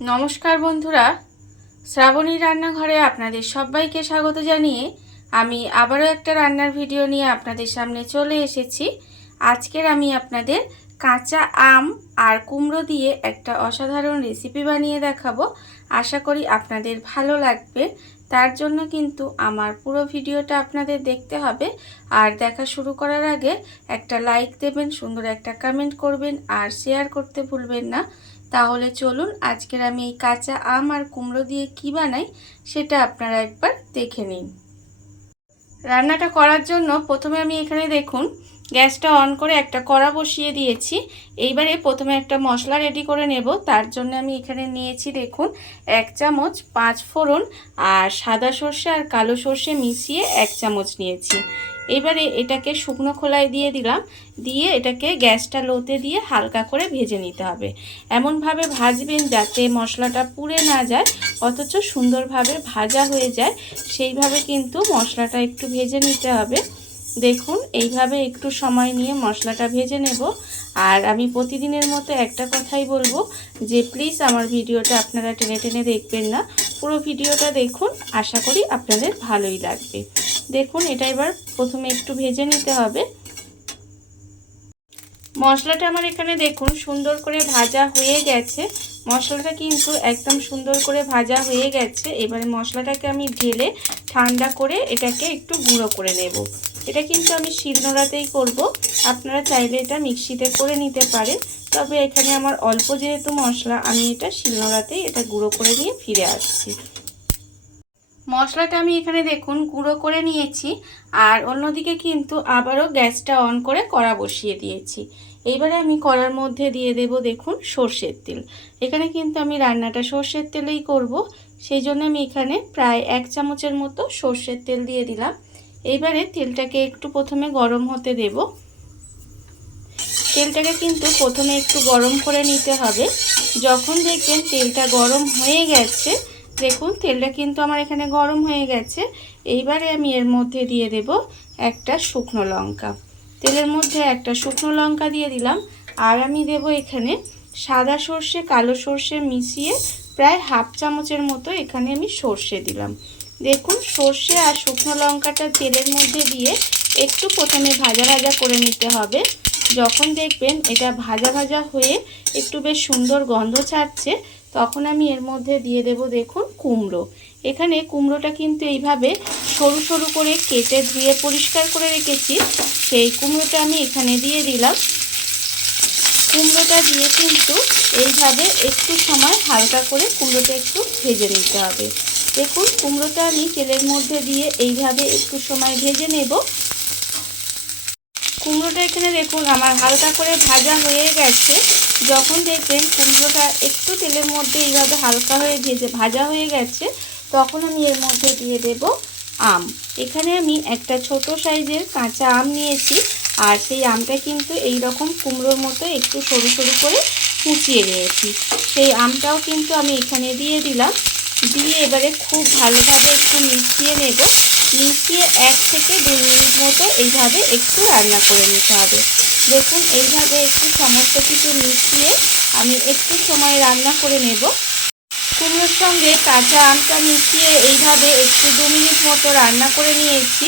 नमस्कार बंधुरा श्रावणी रान्नाघरे आपनादेर सबाइके स्वागत जानिए आमी आबारो एकटा रान्नार भिडियो निये आपनादेर सामने चले एसेछि। आजकेर आमी आपनादेर काँचा आम और कुमड़ो दिए एक असाधारण रेसिपि बानिये देखाबो। आशा करी आपनादेर भालो लागबे। तार जोन्नो किन्तु आमार पुरो भिडियोटा आपनादेर देखते हबे और देखा शुरू करार आगे एकटा लाइक देबेन, सुंदर एकटा कमेंट करबेन और शेयर करते भुलबेन ना। ताहले चलुन आजकेर आमी एई काँचा आम और कुमड़ो दिए कि बानाई सेटा आपनारा एकबार देखे निन। रान्नाटा करार जोन्नो प्रथमे आमी एखाने देखुन গ্যাসটা অন করে একটা কড়া বসিয়ে দিয়েছি। এইবারে প্রথমে একটা মশলা রেডি করে নেব। তার জন্য আমি এখানে নিয়েছি দেখুন 1 চামচ 5 ফোড়ন আর সাদা সরষে আর কালো সরষে মিশিয়ে 1 চামচ নিয়েছি। এবারে এটাকে শুকনো খোলায় দিয়ে দিলাম, দিয়ে এটাকে গ্যাসটা লোতে দিয়ে হালকা করে ভেজে নিতে হবে। এমনভাবে ভাজবেন যাতে মশলাটা পুড়ে না যায় অথচ সুন্দরভাবে ভাজা হয়ে যায়, সেইভাবে কিন্তু মশলাটা একটু ভেজে নিতে হবে। দেখুন এইভাবে একটু সময় নিয়ে মশলাটা ভেজে নেব। আর আমি প্রতিদিনের মতো একটা কথাই বলবো যে প্লিজ আমার ভিডিওটা আপনারা টেনে টেনে দেখবেন না, পুরো ভিডিওটা দেখুন, আশা করি আপনাদের ভালোই লাগবে। দেখুন এটা এবার প্রথমে একটু ভেজে নিতে হবে। মশলাটা আমার এখানে দেখুন সুন্দর করে ভাজা হয়ে গেছে। মশলাটা কিন্তু একদম সুন্দর করে ভাজা হয়ে গেছে। এবারে মশলাটাকে আমি ঢেলে ঠান্ডা করে এটাকে একটু গুঁড়ো করে নেব। এটা কিন্তু আমি শিলনোড়াতেই করব, আপনারা চাইলে এটা মিক্সিতে করে নিতে পারেন, তবে এখানে আমার অল্প যেহেতু মশলা আমি এটা শিলনোড়াতেই এটা গুঁড়ো করে নিয়ে ফিরে আসছি। মশলাটা আমি এখানে দেখুন গুঁড়ো করে নিয়েছি আর অন্যদিকে কিন্তু আবারও গ্যাসটা অন করে কড়া বসিয়ে দিয়েছি। এইবারে আমি কড়ার মধ্যে দিয়ে দেব দেখুন সর্ষের তেল। এখানে কিন্তু আমি রান্নাটা সর্ষের তেলেই করব, সেই জন্য আমি এখানে প্রায় 1 চামচের মতো সর্ষের তেল দিয়ে দিলাম। এইবারে তেলটাকে একটু প্রথমে গরম হতে দেব। তেলটাকে কিন্তু প্রথমে একটু গরম করে নিতে হবে। যখন দেখবেন তেলটা গরম হয়ে গেছে, দেখুন তেলটা কিন্তু আমার এখানে গরম হয়ে গেছে, এইবারে আমি এর মধ্যে দিয়ে দেব একটা শুকনো লঙ্কা। তেলের মধ্যে একটা শুকনো লঙ্কা দিয়ে দিলাম আর আমি দেব এখানে সাদা সর্ষে কালো সর্ষে মিশিয়ে প্রায় 1/2 চামচের মতো এখানে আমি সর্ষে দিলাম। দেখুন সর্ষে আর শুকনো লঙ্কাটা তেলের মধ্যে দিয়ে একটু প্রথমে ভাজা ভাজা করে নিতে হবে। যখন দেখবেন এটা ভাজা ভাজা হয়ে একটু বেশ সুন্দর গন্ধ ছাড়ছে, তখন আমি এর মধ্যে দিয়ে দেব দেখুন কুমড়ো। এখানে কুমড়োটা কিন্তু এইভাবে সরু সরু করে কেটে ধুয়ে পরিষ্কার করে রেখেছি, সেই কুমড়োটা আমি এখানে দিয়ে দিলাম। কুমড়োটা দিয়ে কিন্তু এইভাবে একটু সময় হালকা করে কুমড়োটা একটু ভেজে নিতে হবে। দেখুন কুমড়োটা আমি তেলের মধ্যে দিয়ে এইভাবে একটু সময় ভেজে নেব। কুমড়োটা এখানে দেখুন আমার হালকা করে ভাজা হয়ে গেছে। যখন দেখবেন কুমড়োটা একটু তেলের মধ্যে এইভাবে হালকা হয়ে ভাজা হয়ে গেছে, তখন আমি এর মধ্যে দিয়ে দেব আম। এখানে আমি একটা ছোট সাইজের কাঁচা আম নিয়েছি আর সেই আমটা কিন্তু এই রকম কুমড়োর মতো একটু সরু সরু করে কুচিয়ে নিয়েছি। সেই আমটাও কিন্তু আমি এখানে দিয়ে দিলাম। দিয়ে এবারে খুব ভালোভাবে একটু মিশিয়ে নেব। মিশিয়ে 1 থেকে 2 মিনিট মতো এইভাবে একটু রান্না করে নিতে হবে। দেখুন এইভাবে একটু সমস্ত কিছু মিশিয়ে আমি একটু সময় রান্না করে নেব। কুমড়োর সঙ্গে কাঁচা আমটা মিশিয়ে এইভাবে একটু 2 মিনিট মতো রান্না করে নিয়েছি।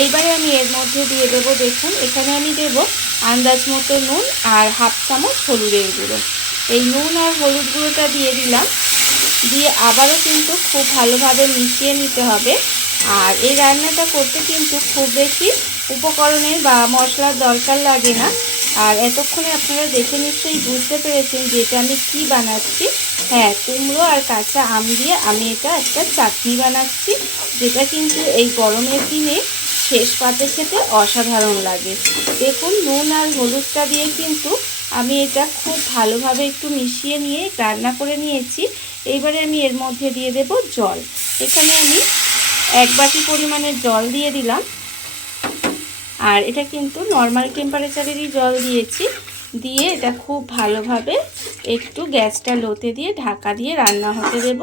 এইবারে আমি এর মধ্যে দিয়ে দেবো দেখুন এখানে আমি দেব আন্দাজ মতো নুন আর 1/2 চামচ হলুদের গুঁড়ো। এই নুন আর হলুদ গুঁড়োটা দিয়ে দিলাম, দিয়ে আবারও কিন্তু খুব ভালোভাবে মিশিয়ে নিতে হবে। আর এই রান্নাটা করতে কিন্তু খুব বেশি উপকরণের বা মশলার দরকার লাগে না। আর এতক্ষণে আপনারা দেখে নিশ্চয়ই বুঝতে পেরেছেন যে এটা আমি কী বানাচ্ছি। হ্যাঁ, কুমড়ো আর কাঁচা আম দিয়ে আমি এটা একটা চাটনি বানাচ্ছি, যেটা কিন্তু এই গরমের দিনে শেষ পাতে খেতে অসাধারণ লাগে। দেখুন নুন আর হলুদটা দিয়ে কিন্তু আমি এটা খুব ভালোভাবে একটু মিশিয়ে নিয়ে রান্না করে নিয়েছি। এইবারে আমি এর মধ্যে দিয়ে দেব জল। এখানে আমি 1 বাটি পরিমাণের জল দিয়ে দিলাম আর এটা কিন্তু নর্মাল টেম্পারেচারেরই জল দিয়েছি। দিয়ে এটা খুব ভালোভাবে একটু গ্যাসটা লোতে দিয়ে ঢাকা দিয়ে রান্না হতে দেব,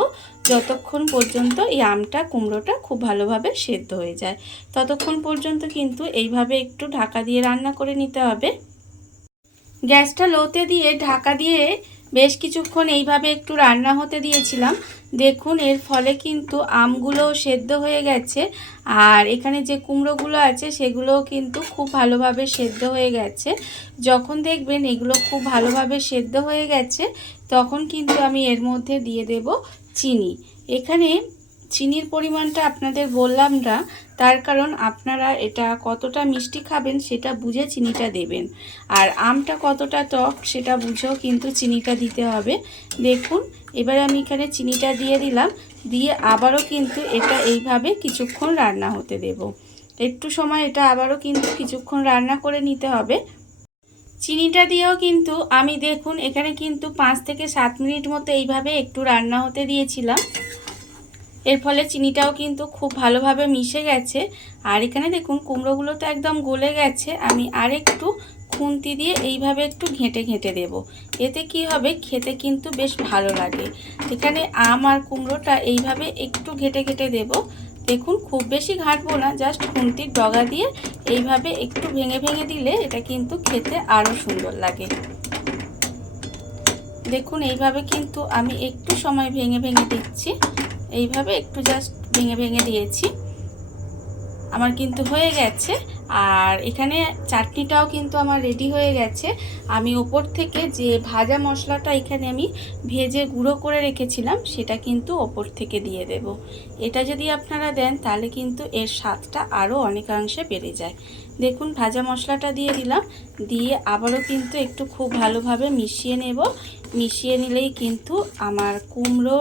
যতক্ষণ পর্যন্ত এই আমটা কুমড়োটা খুব ভালোভাবে সেদ্ধ হয়ে যায়। ততক্ষণ পর্যন্ত কিন্তু এইভাবে একটু ঢাকা দিয়ে রান্না করে নিতে হবে। গ্যাসটা লোতে দিয়ে ঢাকা দিয়ে বেশ কিছুক্ষণ এইভাবে একটু রান্না হতে দিয়েছিলাম। দেখুন এর ফলে কিন্তু আমগুলো সেদ্ধ হয়ে গেছে, আর এখানে যে কুমড়োগুলো আছে সেগুলোও কিন্তু খুব ভালোভাবে সেদ্ধ হয়ে গেছে। যখন দেখবেন এগুলো খুব ভালোভাবে সেদ্ধ হয়ে গেছে তখন কিন্তু আমি এর মধ্যে দিয়ে দেব চিনি। এখানে চিনির পরিমাণটা আপনাদের বললাম না, তার কারণ আপনারা এটা কতটা মিষ্টি খাবেন সেটা বুঝে চিনিটা দেবেন, আর আমটা কতটা টক সেটা বুঝেও কিন্তু চিনিটা দিতে হবে। দেখুন এবারে আমি এখানে চিনিটা দিয়ে দিলাম, দিয়ে আবারও কিন্তু এটা এইভাবে কিছুক্ষণ রান্না হতে দেব। একটু সময় এটা আবারও কিন্তু কিছুক্ষণ রান্না করে নিতে হবে। চিনিটা দিয়েও কিন্তু আমি দেখুন এখানে কিন্তু 5 থেকে 7 মিনিট মতো এইভাবে একটু রান্না হতে দিয়েছিলাম। এর ফলে চিনিটাও কিন্তু খুব ভালোভাবে মিশে গেছে, আর এখানে দেখুন কুমড়োগুলো তো একদম গলে গেছে। আমি আরেকটু খুন্তি দিয়ে এইভাবে একটু ঘেঁটে ঘেঁটে দেব, এতে কি হবে খেতে কিন্তু বেশ ভালো লাগে। এখানে আম আর কুমড়োটা এইভাবে একটু ঘেঁটে ঘেঁটে দেব। দেখুন খুব বেশি ঘাঁটবো না, জাস্ট খুন্তির ডগা দিয়ে এইভাবে একটু ভেঙে ভেঙে দিলে এটা কিন্তু খেতে আরও সুন্দর লাগে। দেখুন এইভাবে কিন্তু আমি একটু সময় ভেঙে ভেঙে দিচ্ছি, এইভাবে একটু জাস্ট ভেঙে ভেঙে দিয়েছি। আমার কিন্তু হয়ে গেছে, আর এখানে চাটনিটাও কিন্তু আমার রেডি হয়ে গেছে। আমি ওপর থেকে যে ভাজা মশলাটা এখানে আমি ভেজে গুঁড়ো করে রেখেছিলাম সেটা কিন্তু ওপর থেকে দিয়ে দেব। এটা যদি আপনারা দেন তাহলে কিন্তু এর স্বাদটা আরও অনেকাংশে বেড়ে যায়। দেখুন ভাজা মশলাটা দিয়ে দিলাম, দিয়ে আবারও কিন্তু একটু খুব ভালোভাবে মিশিয়ে নেব। মিশিয়ে নিলেই কিন্তু আমার কুমড়ো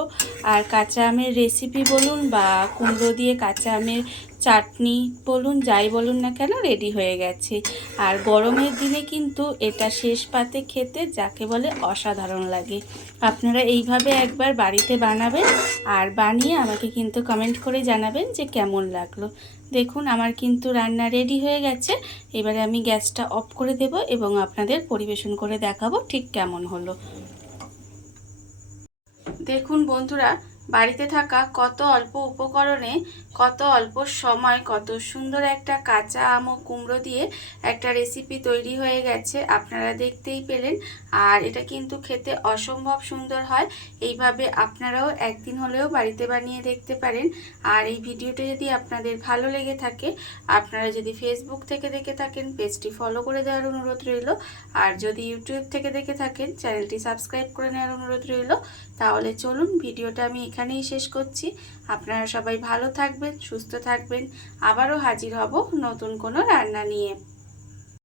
আর কাঁচা আমের রেসিপি বলুন বা কুমড়ো দিয়ে কাঁচা আমের চাটনি বলুন, যাই বলুন না কেন, রেডি হয়ে গেছে। আর গরমের দিনে কিন্তু এটা শেষ পাতে খেতে যাকে বলে অসাধারণ লাগে। আপনারা এইভাবে একবার বাড়িতে বানাবেন, আর বানিয়ে আমাকে কিন্তু কমেন্ট করে জানাবেন যে কেমন লাগলো। দেখুন আমার কিন্তু রান্না রেডি হয়ে গেছে। এবারে আমি গ্যাসটা অফ করে দেব এবং আপনাদের পরিবেশন করে দেখাবো ঠিক কেমন হলো। দেখুন বন্ধুরা, বাড়িতে থাকা কত অল্প উপকরণে কত অল্প সময় কত সুন্দর একটা কাঁচা আম ও কুমড়ো দিয়ে একটা রেসিপি তৈরি হয়ে গেছে, আপনারা দেখতেই পেলেন। আর এটা কিন্তু খেতে অসম্ভব সুন্দর হয়। এইভাবে আপনারাও একদিন হলেও বাড়িতে বানিয়ে দেখতে পারেন। আর এই ভিডিওটা যদি আপনাদের ভালো লেগে থাকে, আপনারা যদি ফেসবুক থেকে দেখে থাকেন পেজটি ফলো করে দেওয়ার অনুরোধ রইল, আর যদি ইউটিউব থেকে দেখে থাকেন চ্যানেলটি সাবস্ক্রাইব করে নেওয়ার অনুরোধ রইল। তাহলে চলুন ভিডিওটা আমি এখানেই শেষ করছি। আপনারা সবাই ভালো থাকবেন, সুস্থ থাকবেন। আবারও হাজির হব নতুন কোনো রান্না নিয়ে।